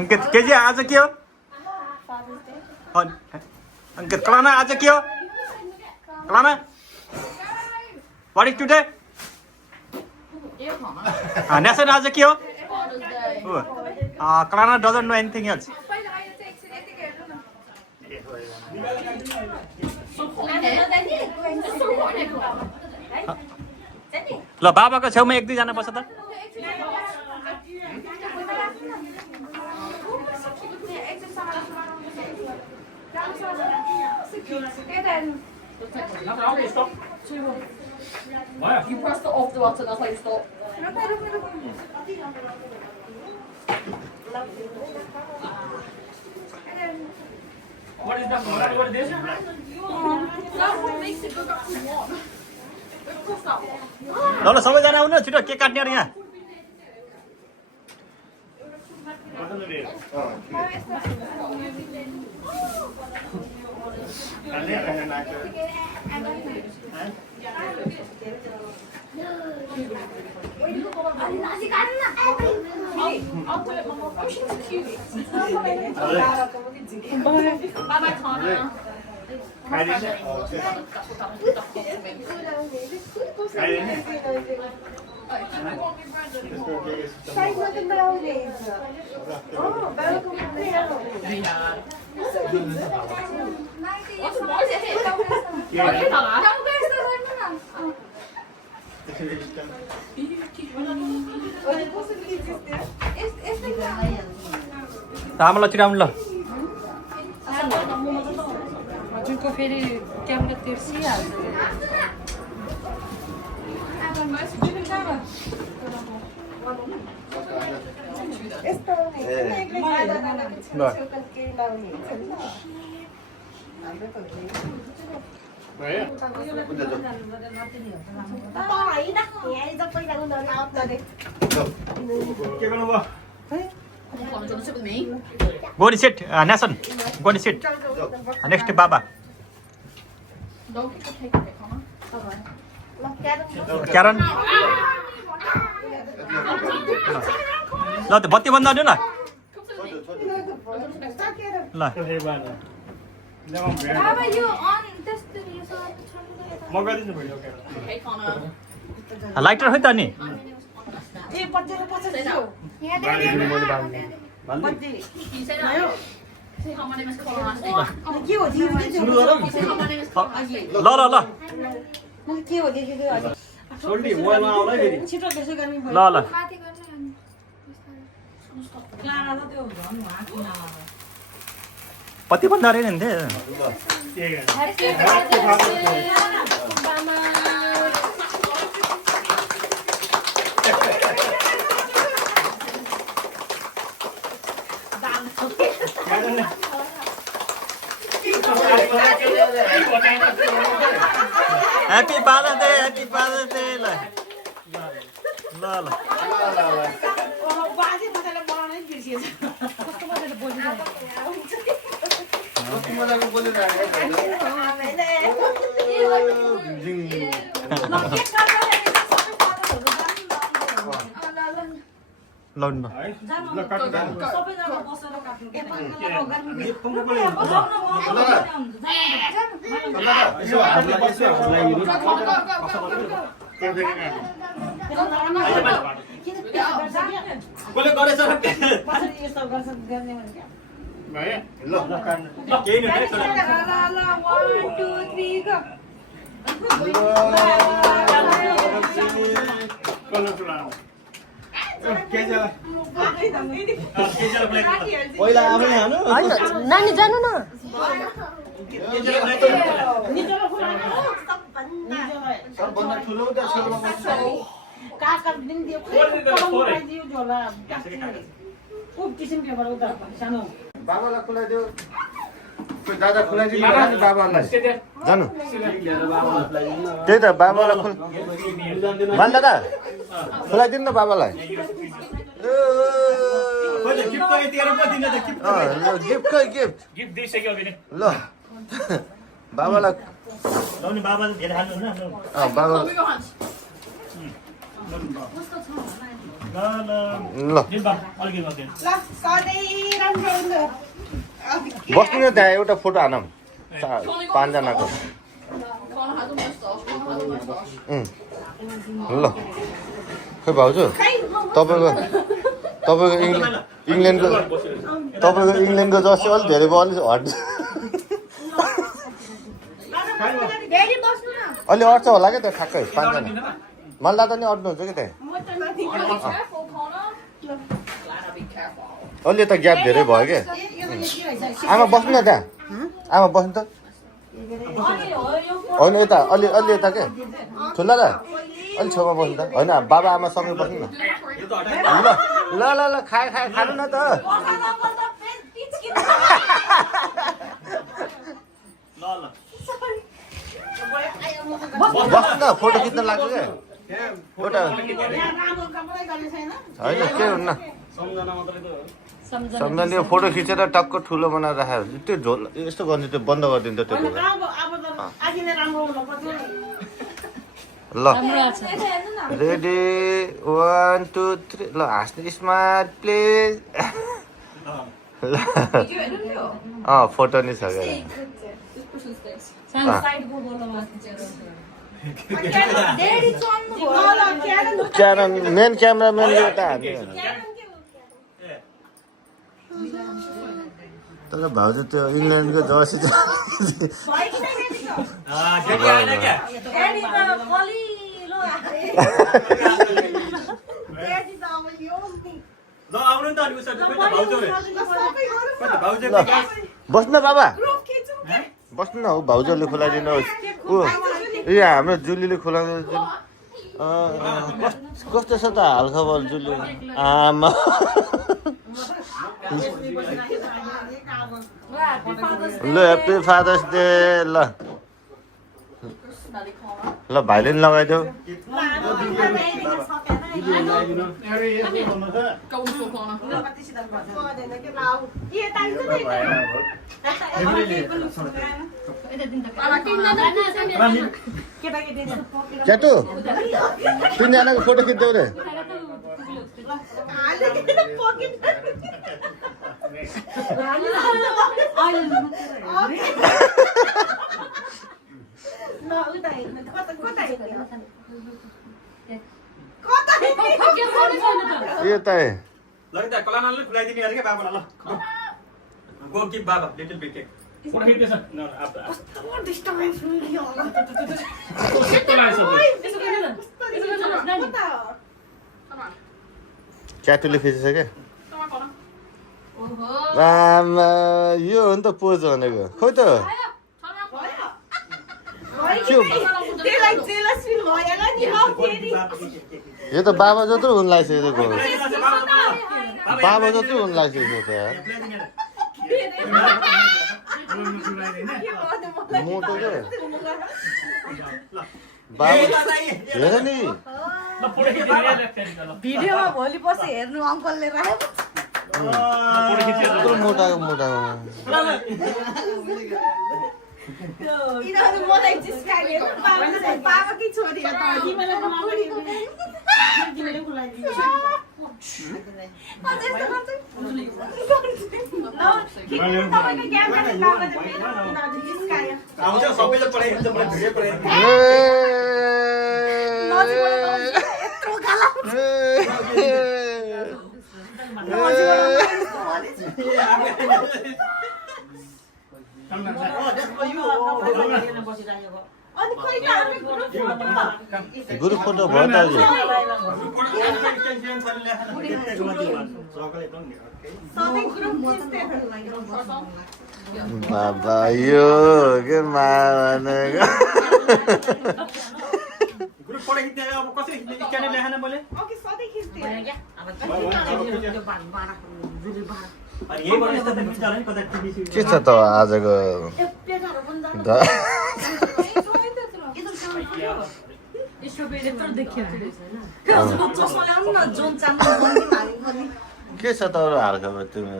अंकित के जी आज के हो अंकित कलाना आज के हो Kalana what is today nation आज के हो Kalana doesn't no anything else ल बाबाको छेउमा एक दुईजना बस्छ त You press the off the button, that's how you stop. What is that? What is this? That's what makes it go back to one. We've crossed that one. ल ल सबैजना आउनु छिटो केक काट्ने अरे यहाँ I'll do it, Mama. Oh, she's cute. Bye-bye, Connor. आमालाई चिराउनु ल हजुरको फेरि camera तिर्सिहाल्छ Want to sit with me? Go and sit, Nason. Go and sit. Next to Baba. Don't get your cake away, Connor. Karen. ल त्यो बत्ती बन्द गर्नु न ल Baba, you on this thing, you saw म गरिदिन्छु video camera Okay, Connor. Lighter खै त नि Say no. Can you say no? Say hi, my name is Connor. Say hi, my name is Connor. ल ल ल सोल्टी मोबाइलमा आउला फेरि ल ल माथि गर्ने बत्ती बन्द अरे नि के ह्याप्पी फादर्स डे ल ल ल लाउनु ल ल काट्नु केही नि ल 1 2 3 go पहिला आफैले हानु नानी जानु न सबभन्दा ठुलो त छेउमा बस्छ बाबालाई खुलाइदियो दादा खुलाइदिनु नि बाबालाई जानु त्यही त बाबालाई बाल दादा खुलाइदिनु न बाबालाई गिफ्ट गिफ्ट दिइसक्यो भने ल बाबालाई लाउने बाबा चाहिँ धेरै हाल्नु होइन बाबा Big hands. ल ल दिल बा अलिकति गर्दैन ल सधैँ राम्रो हुन्छ बस्नु न त्यहाँ एउटा फोटो हानौँ 5 जनाको Connor has a mustache. Connor has a mustache. ल खै भाउजू तपाईँको इङ्ल्यान्डको जर्सी अलिक धेरै भयो अलिक हट डेडी बस्नु न अलि अट्छ होला क्या त्यो ठ्याक्कै 5 जना मल्दा त नि अट्नुहुन्छ क्या त्यहाँ म त नदी Be careful, Connor. Lana, be careful. अलि त ग्याप धेरै भयो क्या आमा बस्नु न त्यहाँ आमा बस्नु त होइन यता अलि यता के ठुला र अलि छेउमा बस्नु त होइन बाबा आमा सँगै बस्नु न ल ल ल खानु न त ल ल बस्नु न फोटो खिच्न लाग्यो क्या एउटा होइन के हुन्न सम्झना मात्रै त हो सम्झना फोटो खिचेर टक्क ठुलो बनाएर राखेर त्यो झोल यस्तो गर्ने त्यो बन्द गरिदिन्छ त्यो ढोका ल रेडी 1 2 3 ल हाँस्ने स्मार्ट प्लिज ल फोटो नि छ क्या Daddy, मेन क्यामेराम्यान एउटा हान्ने तर भाउजू त्यो इङ्ल्यान्डको जर्सी जेठी आएन क्या ल आउनु नि त अनि उसको भाउजू भाउजू बस्नु बाबा बस्नु न हौ भाउजूले खुलाइदिनुहोस् ऊ यहाँ हाम्रो जुलीले खुलाइदिनु कस्तो छ त हालखबर जुली आमा ल ह्याप्पी फादर्स डे ल ल भाइले नि लगाइदेऊ Go for Connor. च्याटु 3 जनाको फोटो खिच्देऊ रे यो त ल त कलानाले खुलाइदिने अरे क्या बाबालाई ल गो गिभ बाबा लिटिल बिग केक फोटो खिच्दैछ न अब च्याटुले खिचेछ क्या Come on, Connor. आमा यो हो नि त पोज भनेको खोइ त यो त बाबा जत्रो हुन लागिसकेको बाबा जत्रो हुन लागिसकेको त मोटो क्या बाबा हेर नि भिडियोमा भोलि पछि हेर्नु अङ्कलले राखेको यत्रो मोटाको यिनीहरू मलाई जिस्कायो बाबाकै छोरी आउँछ सबैले पढाइदिन्छ मलाई भिडियो पढाइदिन्छ गुरु फोटो भयो त अहिले बाबा यो के मा भनेको ग्रुप फोटो खिच्ने अब कसरी खिच्ने स्क्यानर ल्याएन मैले अनि यही भने त मिल्छ होला नि कता टिभी के छ त आजको के छ त अरू हालखबर तिमी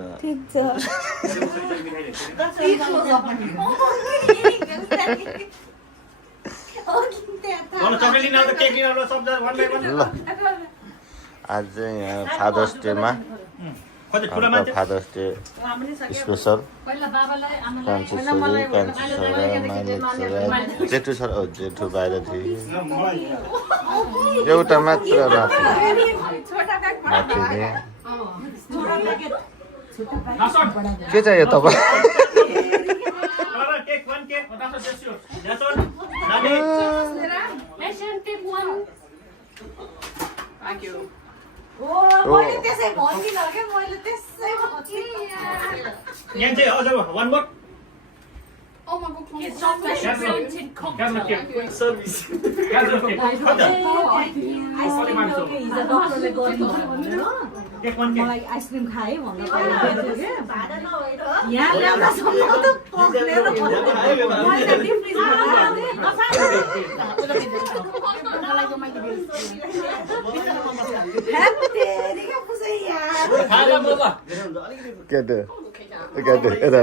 One chocolate लिन आउँदा केक लिन आउँदा सब जना one by one. ल आज चाहिँ यहाँ फादर्स डेमा खोइ ठुला मान्छे. फादर्स डे स्पेसल पहिला बाबालाई आमालाई कान्छो छोरी कान्छो छोरा माइली छोरा जेठो छोरा जेठो बाहिर थिए एउटा मात्र माथि माथिले के चाहियो तपाईँ cake one cake. Yes one. Nani. Asian tip one. Thank you. मैले त्यसै भन्दिन के मैले त्यसै भन्दिन यहाँ चाहिँ अझ one more. Oh my god. के chocolate Yes, melted cocktail Service. Cancel cake. Ice cream के हिजो डक्टरले गर्नु भनेर केक one केक. मलाई आइसक्रिम खाएँ भन्दा यहाँ ल्याउँदासम्म त पक्रेर मैले डिप फ्रिजमा केटो केटो यता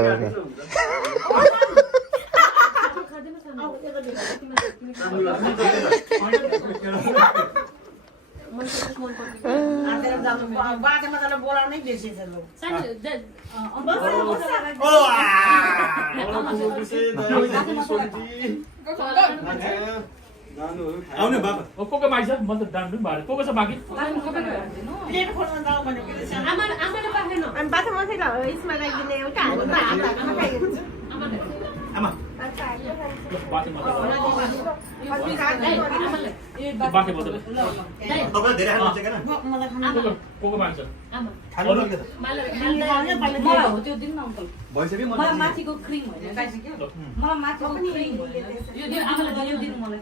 बाटोमा तँलाई बोलाउनै बिर्सेछ लु आउने बाबा. को माइस म त दान्नु भएर को छ बाँकी प्लेट खोल्न जाऊ भनेको आमाले पाखेन अनि बाटो मात्रै यसमा राखिदिने एउटा हाम्रो हातमा खाइदिन्छ आमा. बाँकी मात्र बाँकी मात्र तपाईले धेरै खानुहुन्छ किन? को मान्छ खानु लाग्यो त. मलाई हो त्यो दिनु न अङ्कल भइसक्यो मलाई म. माथिको क्रिम होइन मलाई माथिको क्रिम यो आमालाई यो दिनु मलाई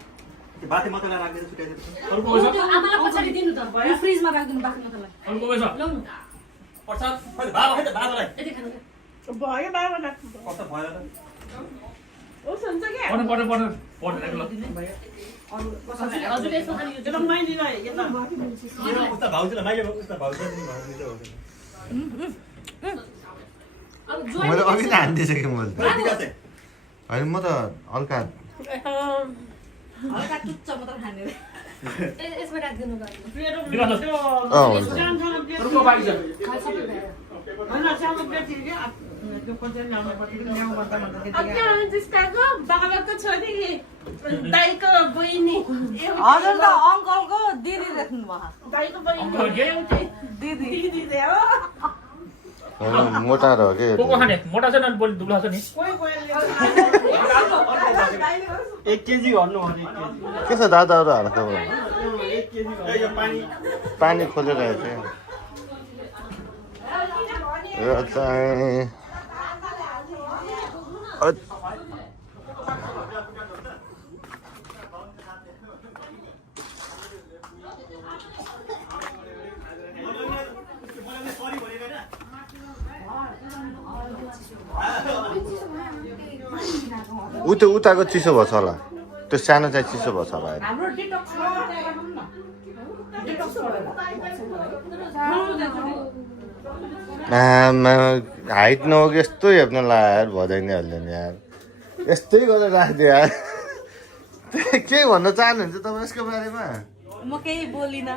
बाते मात्र राख्दै छुट्याइदिनु. अरु को छ त्यो आमालाई पछाडि दिनु त यो फ्रिजमा राखिदिनु बाँकी मात्रलाई अरु को छ लौ न प्रसाद खोइ बाबा है त बाबालाई. यति खानु भयो बाबा न कस्तो भयो त? ओस हुन्छ के पढ्नु पढ्नु पढ्नु पढ्नु ल हजुर यसो खाली यो माइलीलाई यता यो उता भाउजूलाई माइले उता भाउजूलाई दिनु भयो मैले अघि नै हानिदिइसकेँ मैले त विकास चाहिँ होइन म त हल्का हल्का टुच्च मात्र खाने रे यसमा राखिदिनु भयो विकास हुन्छ अरु को बाँकी छ होइन सानो प्लेट थियो त्यो कसरी ल्याउनु पर्थ्यो ल्याउनु पर्दा भन्दा अपना जिसको बाबाको छोरी दाइको बहिनी हजुर त अङ्कलको दिदी देख्नु भयो दाइको बहिनी अङ्कल के दिदी दिदी हो मोटा रह्यो को के खाने मोटा छ न बोली दुब्ला छ नि कोही कोही 1 केजी भन्नु हो 1 केजी. के छ दादाहरू हाल खबर 1 केजी यो पानी पानी खोलिरहेको थियो यो चाहिँ उताको चिसो भएछ होला त्यो सानो चाहिँ चिसो भएछ होला हाम्रो डिटक्स राखौँ न डिटक्स हाइट नहोस् यस्तो हेप्न लाएर भदै नै हाल्दैन यार यस्तै गरेर राखिदियो यार के भन्न चाहनुहुन्छ तपाईँ यसको बारेमा म केही बोलिनँ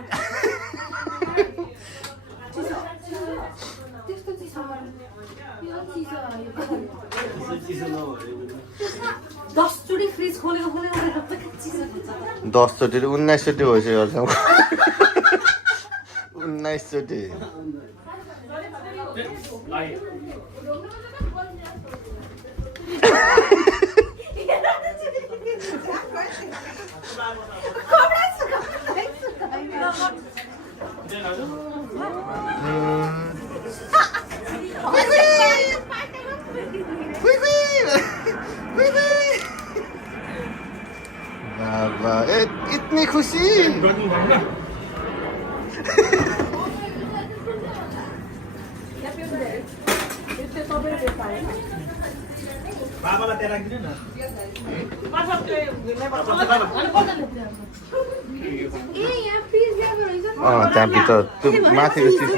त्यस्तो चिसो यो चिसो 10 चोटि फ्रिज खोलेको चिसो हुन्छ 10 चोटि 19 चोटि भइसक्यो 19 चोटि बाबा इतनी खुशी बाबालाई त्यहाँ राखिदिनु न. त्यहाँभित्र त्यो माथिको चिसो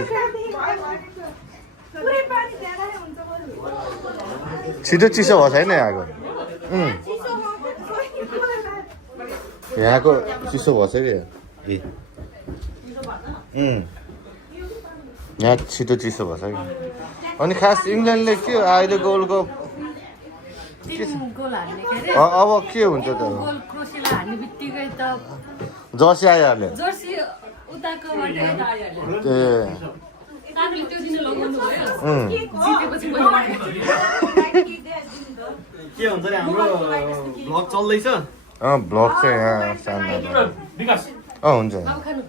छिटो चिसो भएको छैन आगो यहाँको चिसो भएछ कि यहाँ छिटो चिसो भएछ कि अनि खास इङ्ल्यान्डले के अहिले गोल्ड कप गोल हान्ने के अरे अब के हुन्छ त गोल क्रोसियालाई हान्ने बित्तिकै त जर्सी आइहाल्यो जर्सी उताकोबाट यता आइहाल्यो ए साथीले त्यो दिन लगाउनु भयो उम्, जितेपछि पहिला के हुन्छ अरे हाम्रो भ्लग चल्दैछ ब्लग चाहिँ यहाँ सानो विकास हुन्छ अब खानु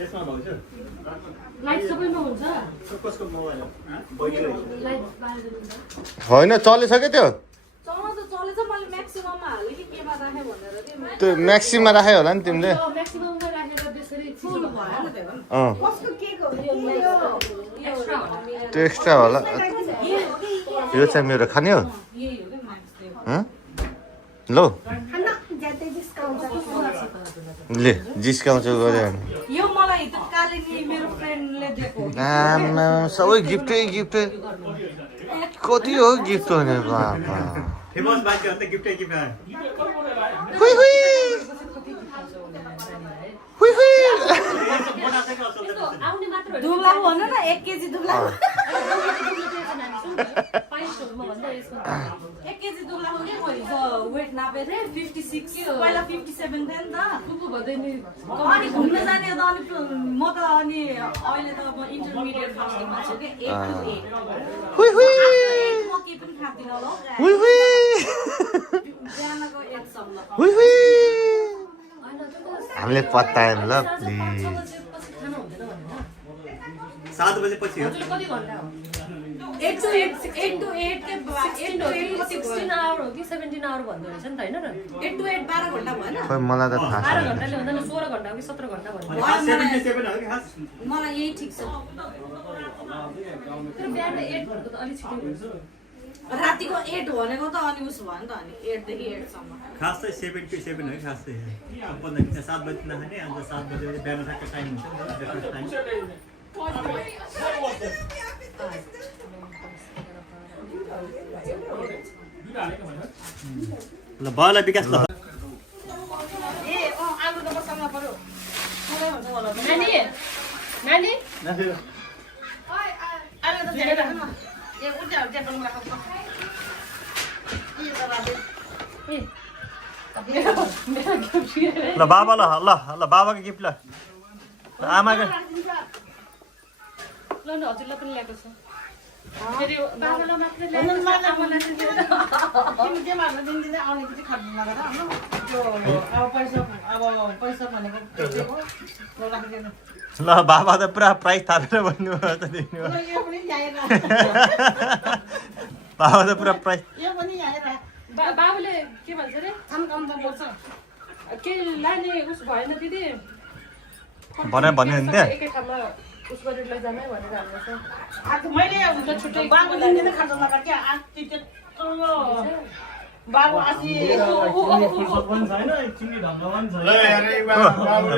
यसमा भन्छ लाइट सबैमा हुन्छ कसको मोबाइल हो लाइट बाल्दैन होइन चलिसक्यो त्यो चल्न त चलेछ मैले म्याक्सिमममा हालेँ कि केमा राखेँ भनेर कि त्यो म्याक्सिममा राख्यो होला नि तिमीले म्याक्सिमममा राखेर त्यसरी चिसो भएन त्यो अँ कस्तो केक हो एक्स्ट्रा होला त्यो एक्स्ट्रा होला यो चाहिँ मेरो खाने हो यही हो क्या मान्छे हँ? ल ले जिस्काउँछु गऱ्यो भने यो मलाई तत्कालै नि मेरो फ्रेन्डले दिएको आमा सबै गिफ्टै गिफ्ट कति हो गिफ्ट हुने बाबा फेमस मान्छेहरू त गिफ्टै गिफ्ट आयो हुइ हुइ हुइ हुइ आउने मात्र हो दुब्ला भन्नु न 1 केजी दुब्ला 1 केजी दुब्ला हो कि मैले वेट नापेँ थिएँ 56 पहिला 57 थियो नि त कुकु भन्दै नि अनि घुम्न जाने त अनि म त अनि अहिले त म इन्टरमिडिएट फास्टिङ मान्छे के 8 to 8 हुइ हुइ म के पनि खाँदिनँ होला हुइ हुइ बिहानको 8 सम्म हुइ हुइ हामीले पत्ताएन ल प्लिज 7 बजेपछि हो कति घन्टा हो 8 to 8 के 16 आवर हो कि 17 आवर भन्दो रहेछ नि त होइन र 8 to 8 12 घन्टा भएन खोइ मलाई त थाहा 12 छैन घन्टाले भन्दा 16 घन्टा हो कि 17 घन्टा भन्यो खास 77 हो कि खास मलाई यही ठिक छ तर बिहान 8 भनेको त अलिक छिटो हुन्छ रातिको 8 भनेको त अनि उस भयो नि त अनि 8 देखि 8 सम्म खास चाहिँ 7 to 7 हो कि खास चाहिँ 7 बजी नखाने अन्त 7 बजे बिहान ठ्याक्क टाइम हुन्छ नि त ब्रेकफास्ट टाइम ल बल विकास ल आलु त मसँग पर्यो नानी नानी आलु त धेरै राख्नु न ए उठ्या टेबलमा राख्नु ल बाबा ल ल ल बाबाको गिफ्ट ल आमाको ल न हजुरलाई पनि ल्याएको छ फेरि बाबालाई मात्रै ल्याएको के मार्न दिनदिनै आउने कि खानु लगाएर हैन त्यो अब पैसा भनेको राखिदिनु ल बाबा त पुरा प्राइस थापेर भन्नु त दिनु यो पनि ल्याएर बाबा त पुरा प्राइस यो पनि ल्याएर बाबुले के भन्छ अरे काम काम त पर्छ के लाने उस भएन दिदी भन्यो भने त्यहाँ एकै ठाउँमा उस गरेर लैजानै भनेर हाम्रो छ आज मैले छुट्टै बाबु दिनदिनै खानु लगाएर के आज त्यत्रो बाबु आसी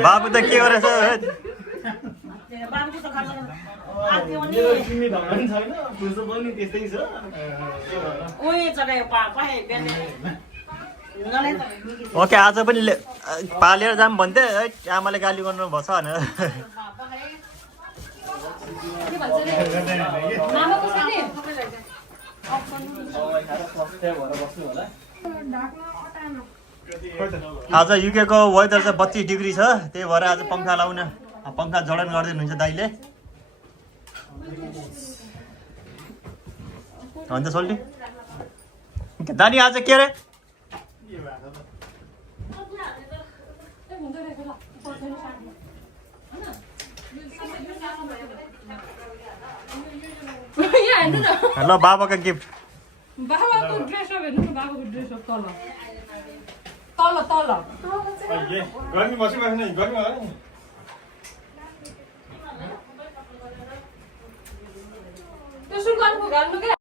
बाबु त के गरेछ बाबु त खानु आत्यो नि ओए जग्गा पाए बेने ओके आज पनि पालेर जाम भन्थे आमाले गाली गर्नु भएछ भनेर के भन्छ अरे मामाको साथी आज युके को वेदर चाहिँ 32 डिग्री छ त्यही भएर आज पंखा लाउन पंखा जडान गरिदिनु हुन्छ दाइले अन्त सोल्टी दानी आज के रे यहाँ हेर्नु न ल बाबाको गिफ्ट बाबाको ड्रेस अप हेर्नु न बाबाको ड्रेस अप तल तल तल गर्मी बसिरहेको नि गर्मी भयो नि त्यो सुन गर्नु घाल्नु क्या